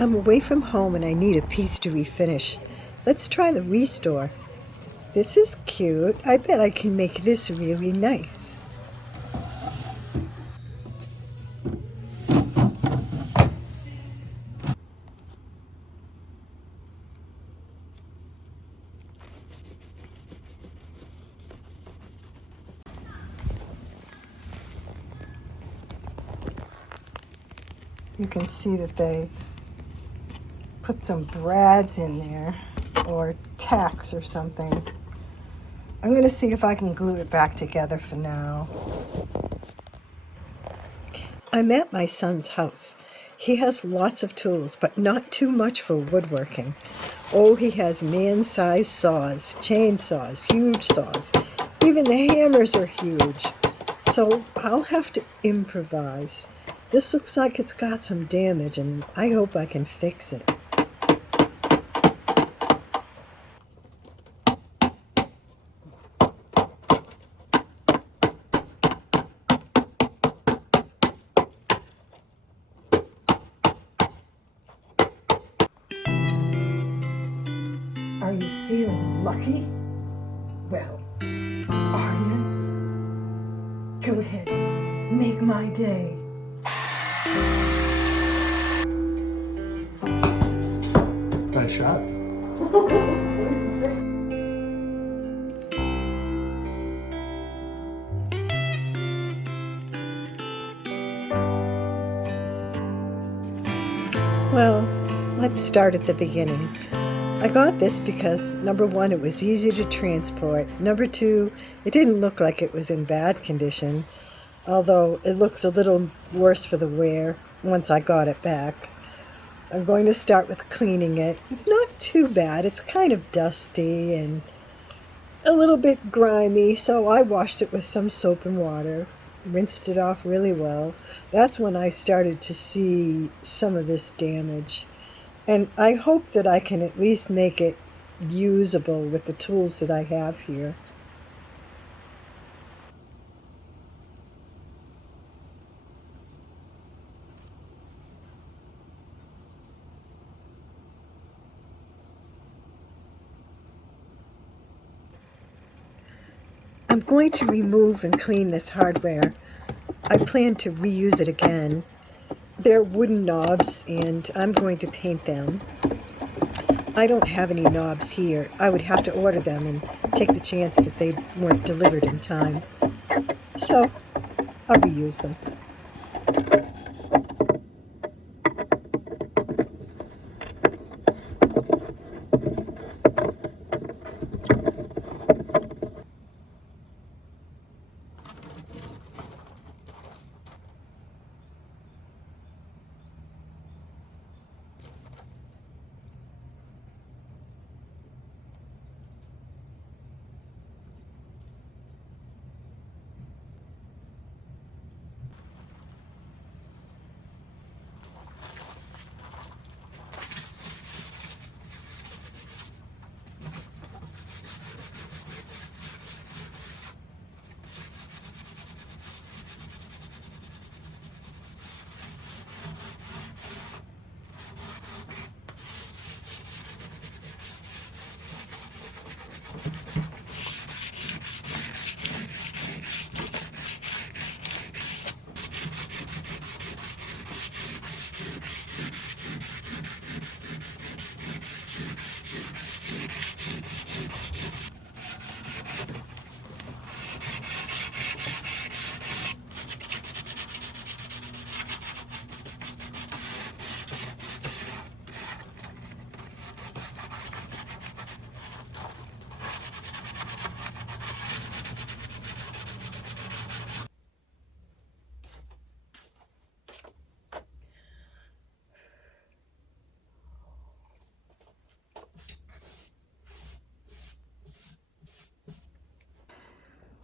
I'm away from home and I need a piece to refinish. Let's try the Restore. This is cute. I bet I can make this really nice. You can see that they put some brads in there, or tacks or something. I'm going to see if I can glue it back together for now. I'm at my son's house. He has lots of tools, but not too much for woodworking. Oh, he has man-sized saws, chainsaws, huge saws. Even the hammers are huge. So I'll have to improvise. This looks like it's got some damage, and I hope I can fix it. Are you feeling lucky? Well, are you? Go ahead, make my day. Got a shot? Well, let's start at the beginning. I got this because, number one, it was easy to transport. Number two, it didn't look like it was in bad condition, although it looks a little worse for the wear once I got it back. I'm going to start with cleaning it. It's not too bad. It's kind of dusty and a little bit grimy, so I washed it with some soap and water, rinsed it off really well. That's when I started to see some of this damage. And I hope that I can at least make it usable with the tools that I have here. I'm going to remove and clean this hardware. I plan to reuse it again. They're wooden knobs and I'm going to paint them. I don't have any knobs here. I would have to order them and take the chance that they weren't delivered in time. So I'll reuse them.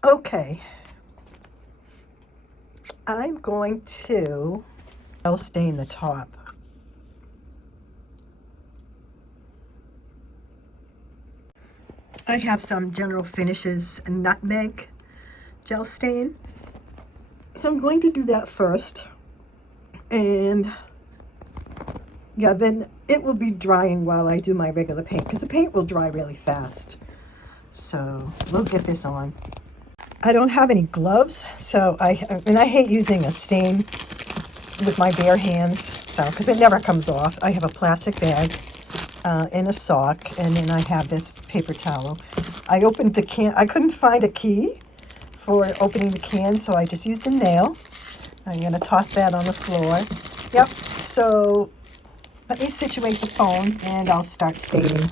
Okay, I'm going to stain the top. I have some General Finishes nutmeg gel stain. So I'm going to do that first. And Yeah, then it will be drying while I do my regular paint, because the paint will dry really fast. So we'll get this on. I don't have any gloves, so I hate using a stain with my bare hands, so because it never comes off. I have a plastic bag in a sock, and then I have this paper towel. I opened the can. I couldn't find a key for opening the can, so I just used a nail. I'm going to toss that on the floor. Yep, so let me situate the phone, and I'll start staining.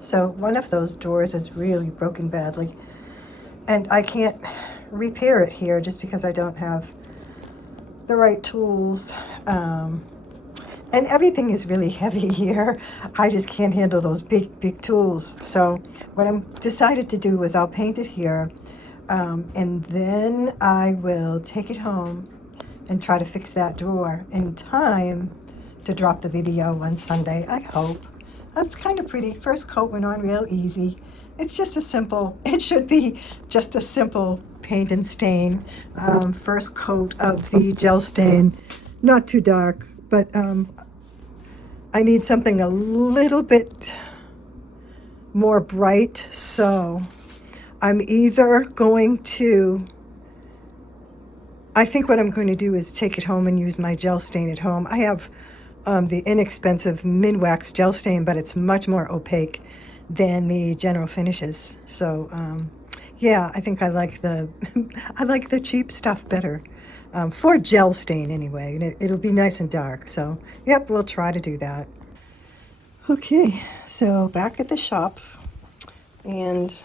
So one of those doors is really broken badly, and I can't repair it here just because I don't have the right tools. And everything is really heavy here. I just can't handle those big tools. So what I'm decided to do is I'll paint it here, and then I will take it home and try to fix that door in time to drop the video on Sunday, I hope. That's kind of pretty. First coat went on real easy. It's just a simple, it should be just a simple paint and stain. First coat of the gel stain, not too dark, but I need something a little bit more bright, so I'm either going to, I think what I'm going to do is take it home and use my gel stain at home. I have the inexpensive Minwax gel stain, but it's much more opaque than the General Finishes. So yeah, I think I like the I like the cheap stuff better for gel stain anyway, and it'll be nice and dark. So yep, we'll try to do that. Okay, so back at the shop, and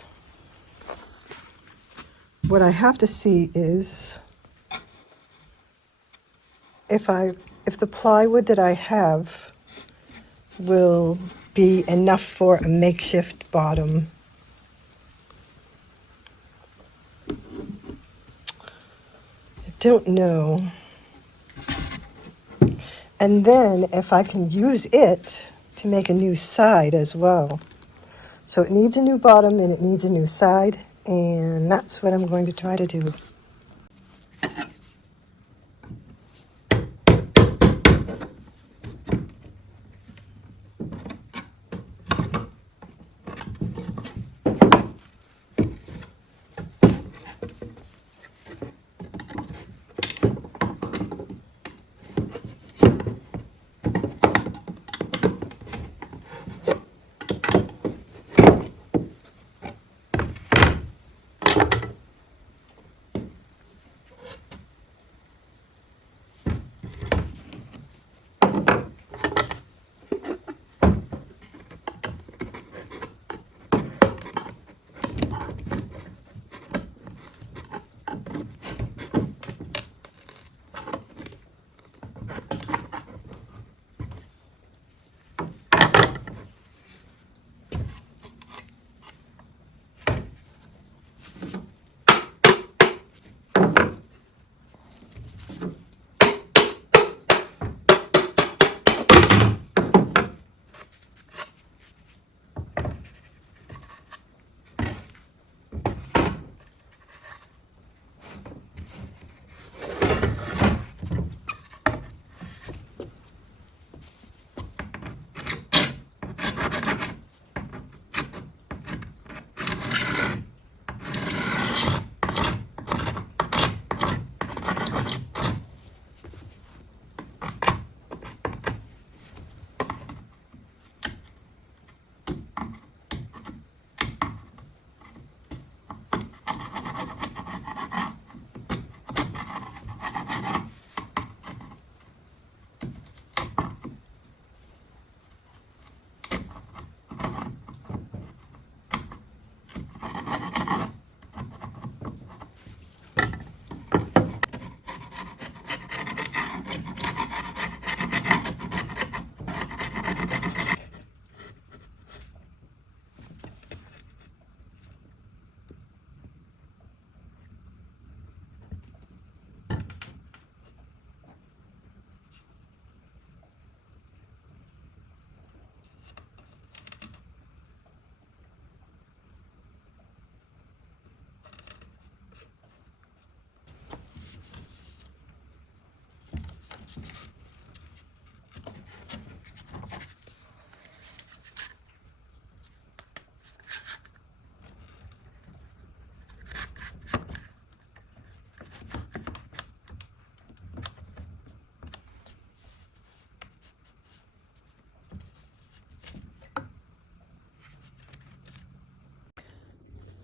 what I have to see is if the plywood that I have will be enough for a makeshift bottom. don't know. And then if I can use it to make a new side as well. So it needs a new bottom and it needs a new side, and that's what I'm going to try to do.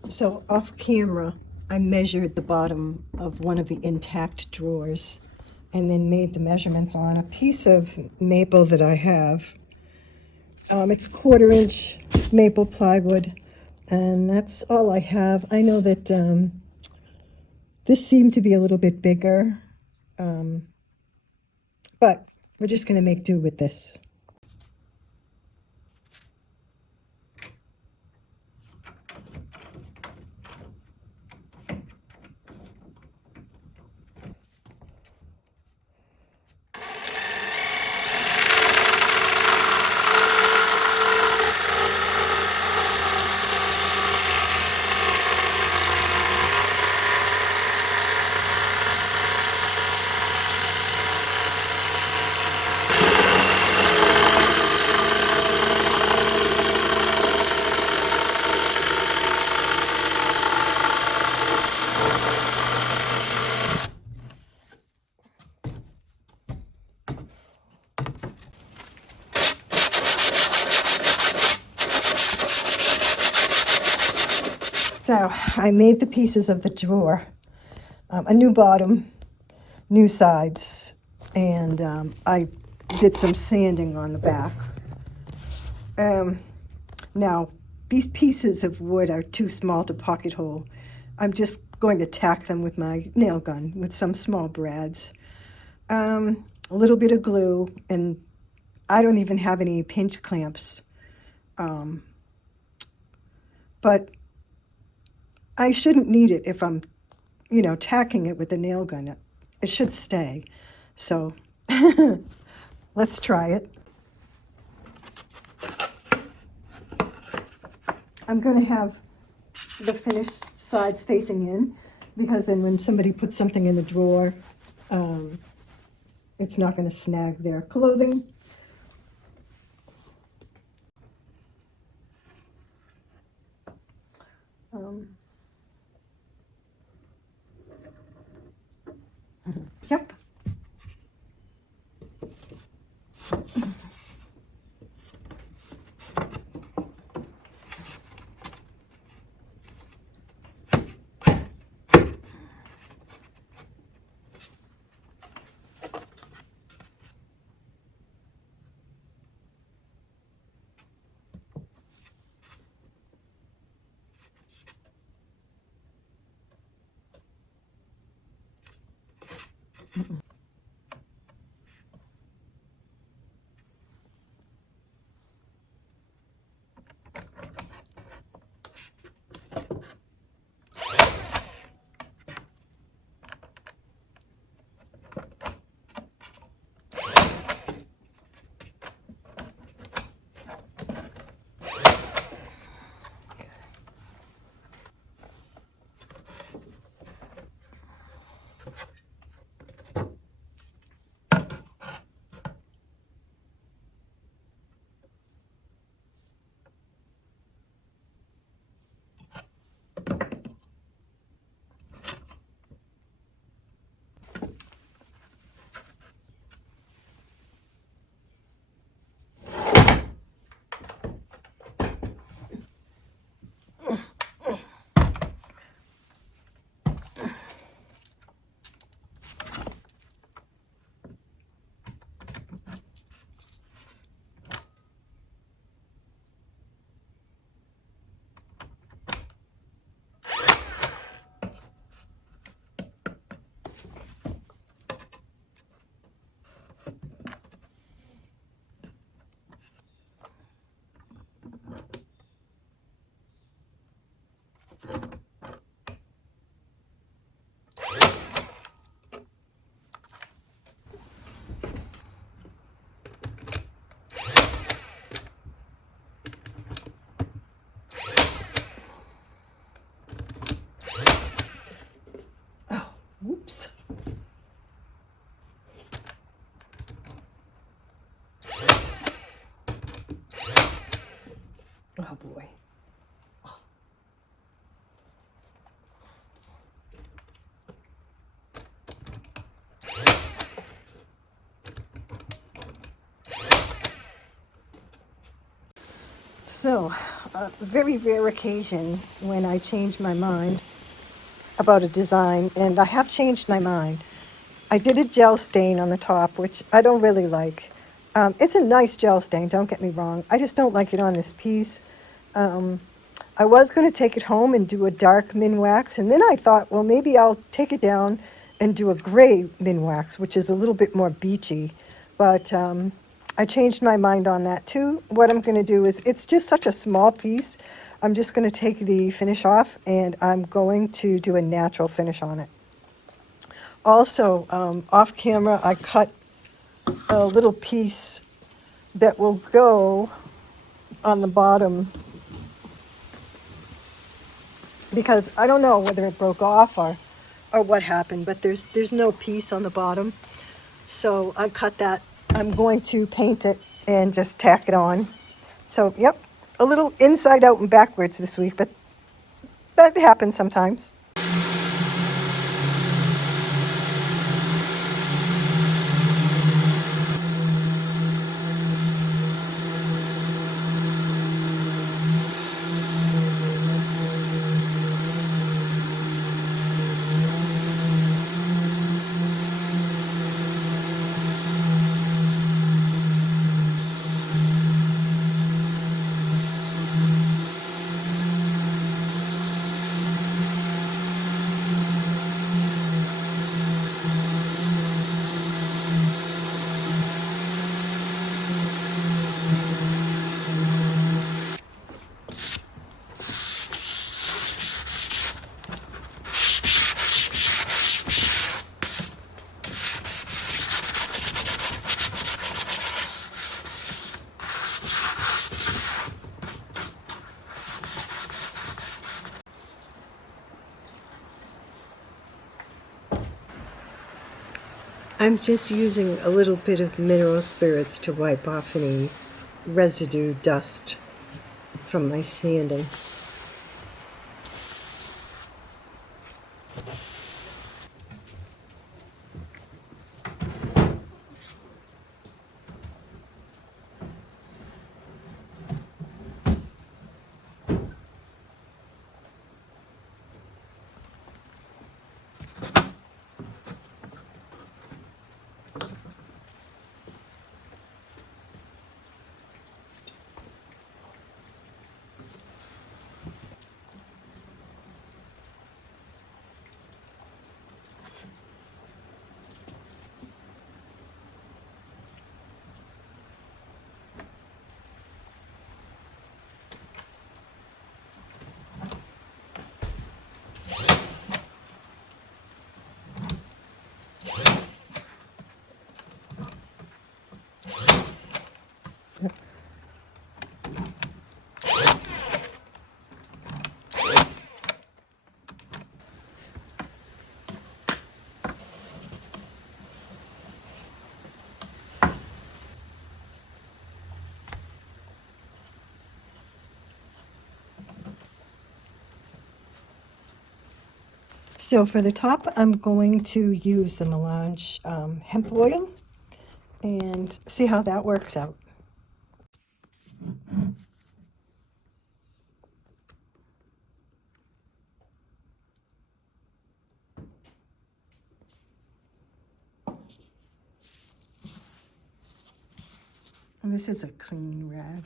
So off camera, I measured the bottom of one of the intact drawers and then made the measurements on a piece of maple that I have. It's 1/4 inch maple plywood, and that's all I have. I know that this seemed to be a little bit bigger, but we're just going to make do with this. So I made the pieces of the drawer, a new bottom, new sides, and I did some sanding on the back. Now, these pieces of wood are too small to pocket hole. I'm just going to tack them with my nail gun with some small brads. A little bit of glue, and I don't even have any pinch clamps. But I shouldn't need it if I'm, tacking it with a nail gun. it should stay. So let's try it. I'm going to have the finished sides facing in, because then when somebody puts something in the drawer, it's not going to snag their clothing. Yep. Oops. Oh boy. So, a very rare occasion when I change my mind about a design, and I have changed my mind. I did a gel stain on the top, which I don't really like. It's a nice gel stain, don't get me wrong. I just don't like it on this piece. I was going to take it home and do a dark min wax, and then I thought, well, maybe I'll take it down and do a gray min wax, which is a little bit more beachy. But I changed my mind on that too. What I'm going to do is, it's just such a small piece. I'm just going to take the finish off, and I'm going to do a natural finish on it. Also, off camera, I cut a little piece that will go on the bottom, because I don't know whether it broke off or what happened, but there's no piece on the bottom. So I cut that. I'm going to paint it and just tack it on. So, yep, a little inside out and backwards this week, but that happens sometimes. I'm just using a little bit of mineral spirits to wipe off any residue dust from my sanding. So for the top, I'm going to use the melange hemp oil and see how that works out. And this is a clean rag.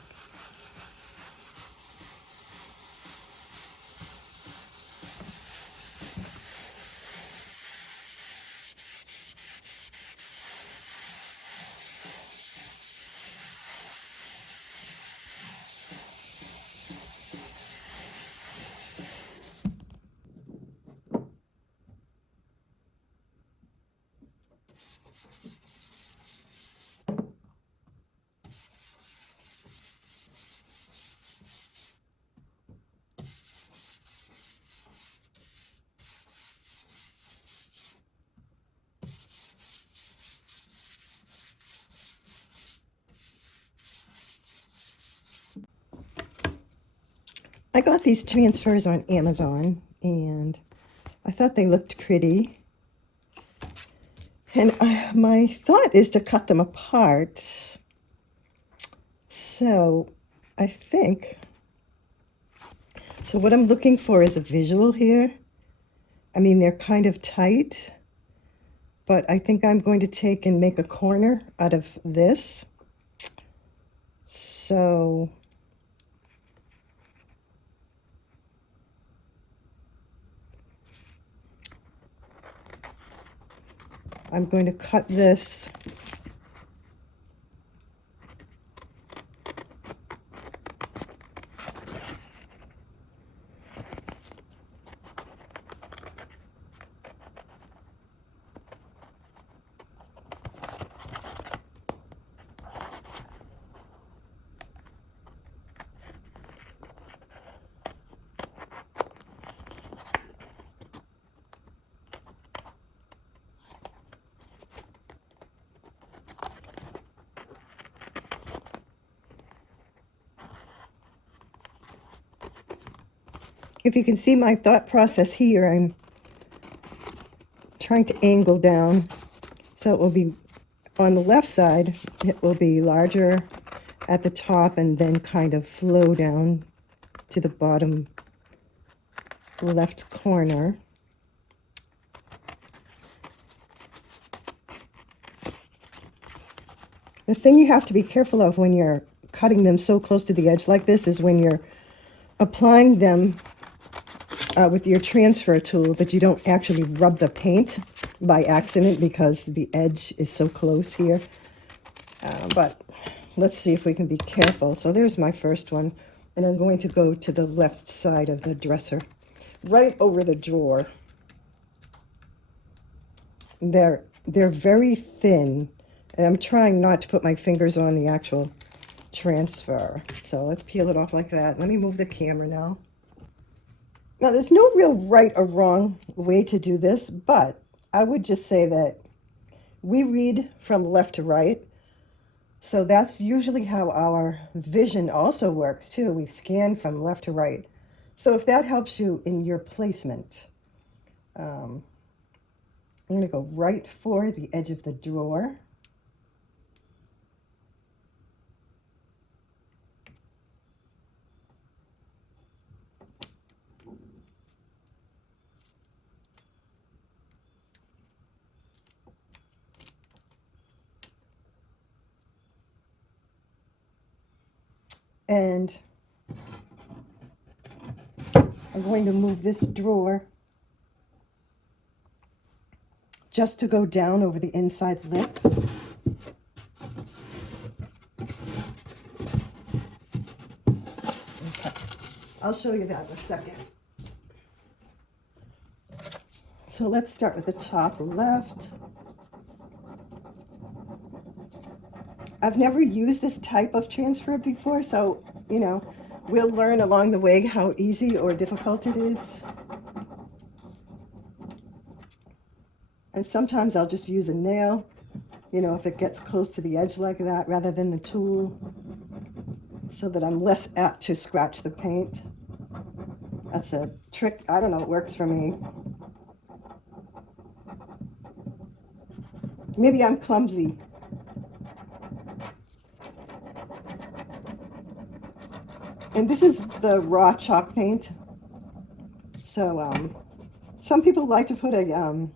I got these transfers on Amazon and I thought they looked pretty. And my thought is to cut them apart. So I think, so what I'm looking for is a visual here. I mean, they're kind of tight, but I think I'm going to take and make a corner out of this. So I'm going to cut this if you can see my thought process here, I'm trying to angle down so it will be on the left side, it will be larger at the top and then kind of flow down to the bottom left corner. The thing you have to be careful of when you're cutting them so close to the edge like this is when you're applying them with your transfer tool that you don't actually rub the paint by accident because the edge is so close here. But let's see if we can be careful. So there's my first one, and I'm going to go to the left side of the dresser, right over the drawer. They're very thin, and I'm trying not to put my fingers on the actual transfer. So let's peel it off like that. Let me move the camera now. Now, there's no real right or wrong way to do this, but I would just say that we read from left to right. So that's usually how our vision also works too. We scan from left to right. So if that helps you in your placement, I'm going to go right for the edge of the drawer. And I'm going to move this drawer just to go down over the inside lip. Okay. I'll show you that in a second. So let's start with the top left. I've never used this type of transfer before, so, we'll learn along the way how easy or difficult it is. And sometimes I'll just use a nail, if it gets close to the edge like that, rather than the tool, so that I'm less apt to scratch the paint. That's a trick. I don't know, it works for me. Maybe I'm clumsy. And this is the raw chalk paint. So some people like to put a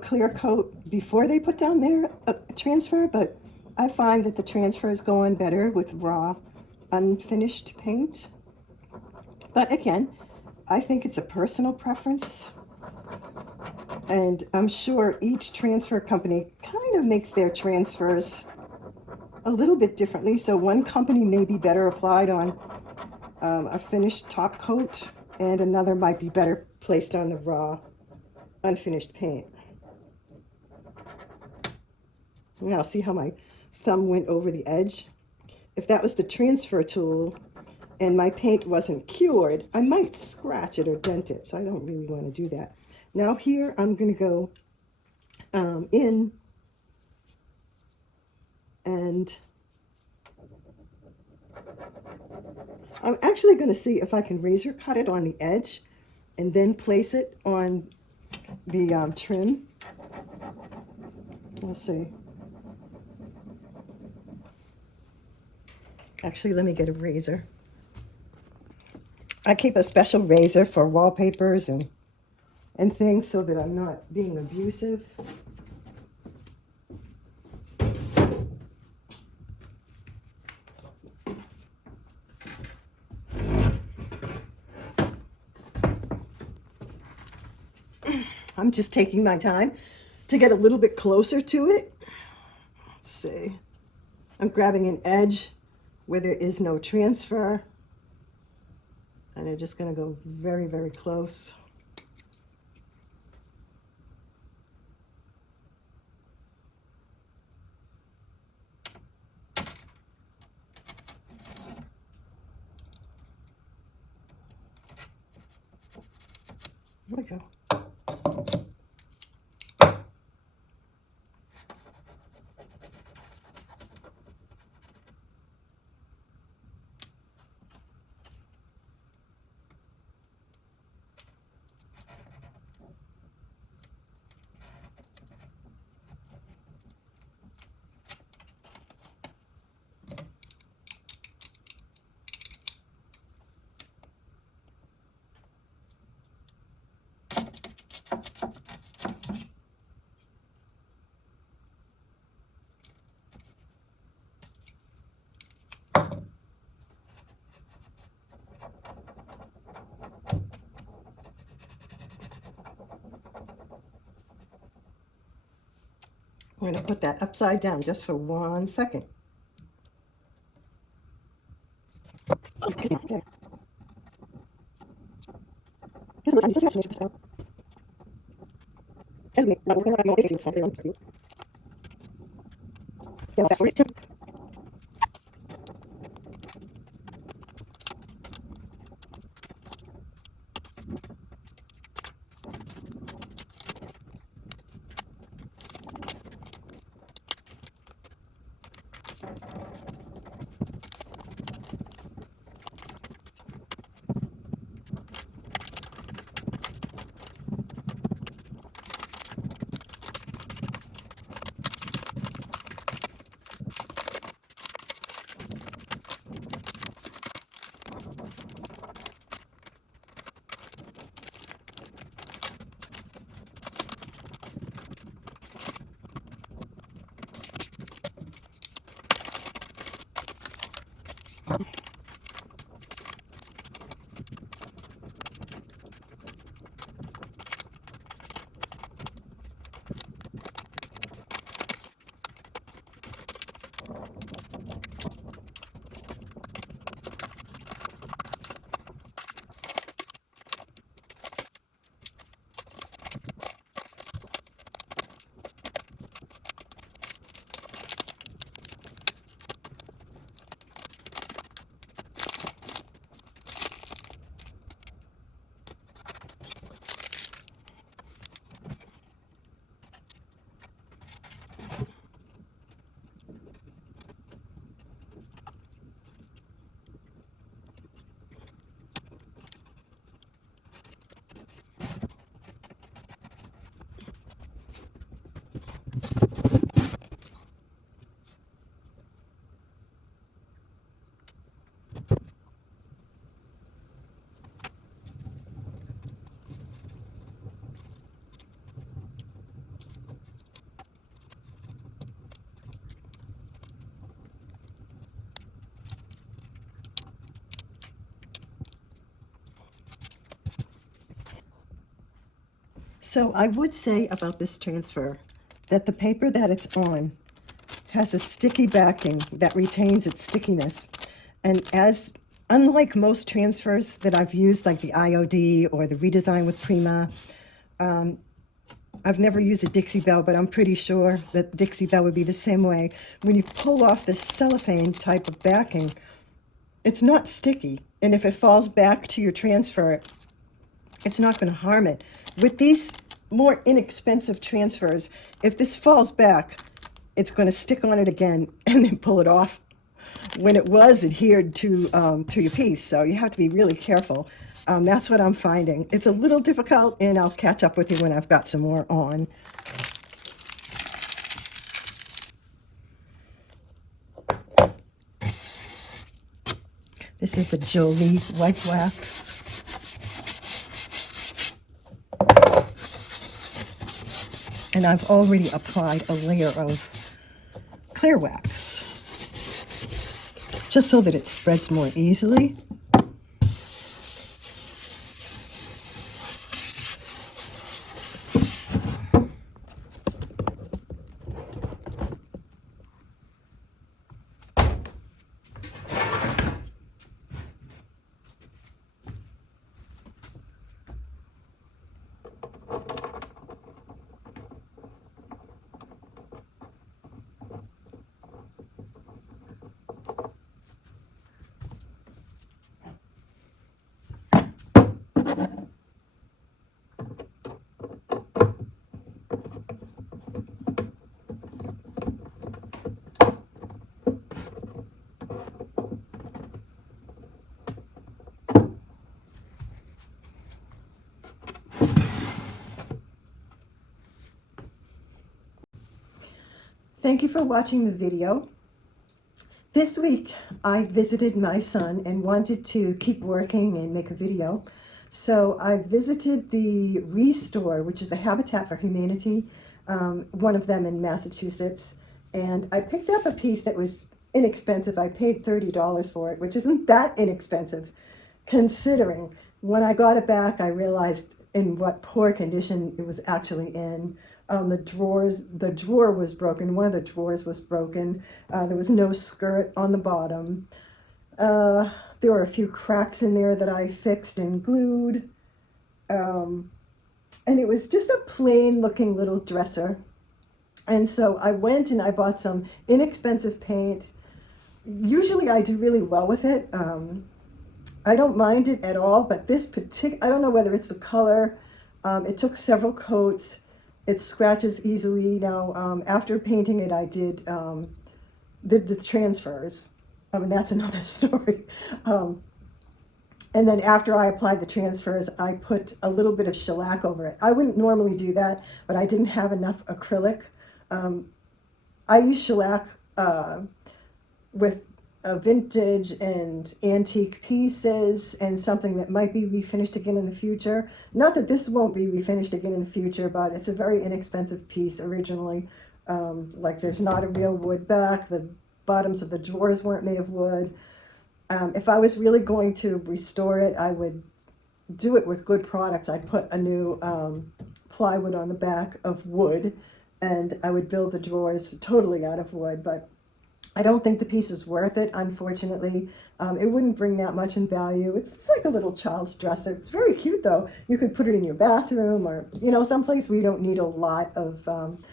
clear coat before they put down their transfer, but I find that the transfers go on better with raw, unfinished paint. But again, I think it's a personal preference. And I'm sure each transfer company kind of makes their transfers a little bit differently. So one company may be better applied on a finished top coat, and another might be better placed on the raw, unfinished paint. Now, see how my thumb went over the edge? If that was the transfer tool and my paint wasn't cured, I might scratch it or dent it, so I don't really want to do that. Now here, I'm going to go in and I'm actually going to see if I can razor cut it on the edge and then place it on the trim. Let's see. Actually, let me get a razor. I keep a special razor for wallpapers and things so that I'm not being abusive. I'm just taking my time to get a little bit closer to it. Let's see. I'm grabbing an edge where there is no transfer. And I'm just going to go very, very close. There we go. I'm going to put that upside down just for 1 second. Okay. So I would say about this transfer that the paper that it's on has a sticky backing that retains its stickiness. And unlike most transfers that I've used, like the IOD or the redesign with Prima, I've never used a Dixie Belle, but I'm pretty sure that Dixie Belle would be the same way. When you pull off this cellophane type of backing, it's not sticky. And if it falls back to your transfer, it's not going to harm it. With these more inexpensive transfers, if this falls back, it's going to stick on it again and then pull it off when it was adhered to your piece. So you have to be really careful. That's what I'm finding. It's a little difficult, and I'll catch up with you when I've got some more on. This is the Jolie white wax. And I've already applied a layer of clear wax, just so that it spreads more easily. Thank you for watching the video. This week I visited my son and wanted to keep working and make a video. So I visited the Restore, which is a Habitat for Humanity, one of them in Massachusetts. And I picked up a piece that was inexpensive. I paid $30 for it, which isn't that inexpensive, considering when I got it back, I realized in what poor condition it was actually in. The drawer was broken. One of the drawers was broken. There was no skirt on the bottom. There were a few cracks in there that I fixed and glued. And it was just a plain looking little dresser. And so I went and I bought some inexpensive paint. Usually I do really well with it. I don't mind it at all, but this I don't know whether it's the color. It took several coats. It scratches easily. Now, after painting it, I did the transfers. I mean, that's another story. And then after I applied the transfers, I put a little bit of shellac over it. I wouldn't normally do that, but I didn't have enough acrylic. I use shellac with a vintage and antique pieces and something that might be refinished again in the future. Not that this won't be refinished again in the future, but it's a very inexpensive piece originally. Like there's not a real wood back. The bottoms of the drawers weren't made of wood. If I was really going to restore it, I would do it with good products. I'd put a new plywood on the back of wood, and I would build the drawers totally out of wood, but I don't think the piece is worth it, unfortunately. It wouldn't bring that much in value. It's like a little child's dresser. It's very cute, though. You could put it in your bathroom or, someplace where you don't need a lot of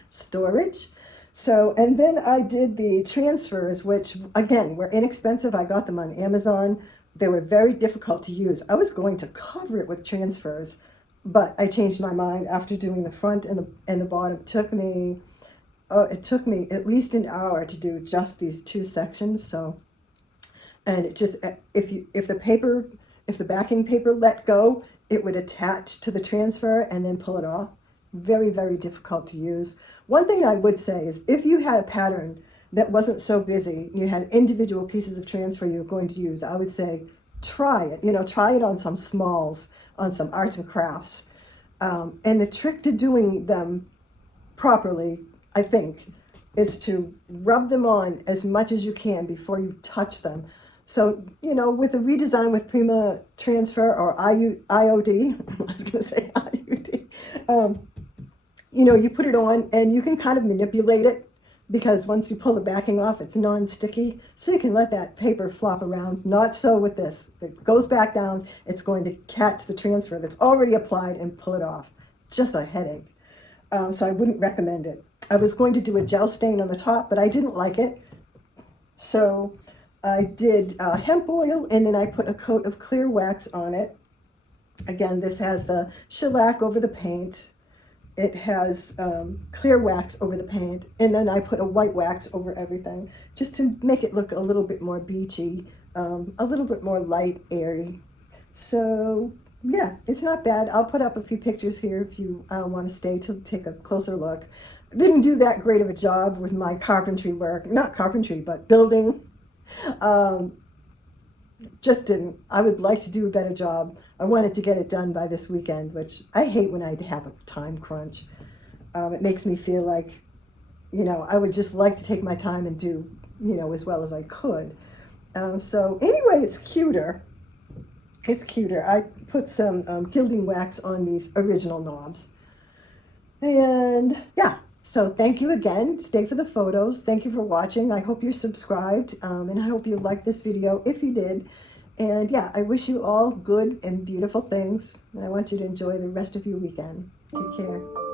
storage. So, and then I did the transfers, which, again, were inexpensive. I got them on Amazon. They were very difficult to use. I was going to cover it with transfers, but I changed my mind after doing the front and the bottom. It took me at least an hour to do just these two sections. So, and it just, if the backing paper let go, it would attach to the transfer and then pull it off. Very, very difficult to use. One thing I would say is if you had a pattern that wasn't so busy, you had individual pieces of transfer you were going to use, I would say try it. Try it on some smalls, on some arts and crafts. And the trick to doing them properly, I think, is to rub them on as much as you can before you touch them. So, with a redesign with Prima transfer or IOD, I was going to say IUD, you know, you put it on and you can kind of manipulate it, because once you pull the backing off, it's non-sticky. So you can let that paper flop around. Not so with this. It goes back down. It's going to catch the transfer that's already applied and pull it off. Just a headache. So I wouldn't recommend it. I was going to do a gel stain on the top, but I didn't like it. So I did hemp oil, and then I put a coat of clear wax on it. Again, this has the shellac over the paint. It has clear wax over the paint, and then I put a white wax over everything just to make it look a little bit more beachy, a little bit more light, airy. So yeah, it's not bad. I'll put up a few pictures here if you want to stay to take a closer look. Didn't do that great of a job with my carpentry work. Not carpentry, but building. Just didn't. I would like to do a better job. I wanted to get it done by this weekend, which I hate when I have a time crunch. It makes me feel like, you know, I would just like to take my time and do, you know, as well as I could. So anyway, it's cuter. It's cuter. I put some gilding wax on these original knobs. And yeah, so thank you again. Stay for the photos. Thank you for watching. I hope you're subscribed, and I hope you liked this video if you did. And yeah, I wish you all good and beautiful things. And I want you to enjoy the rest of your weekend. Take care.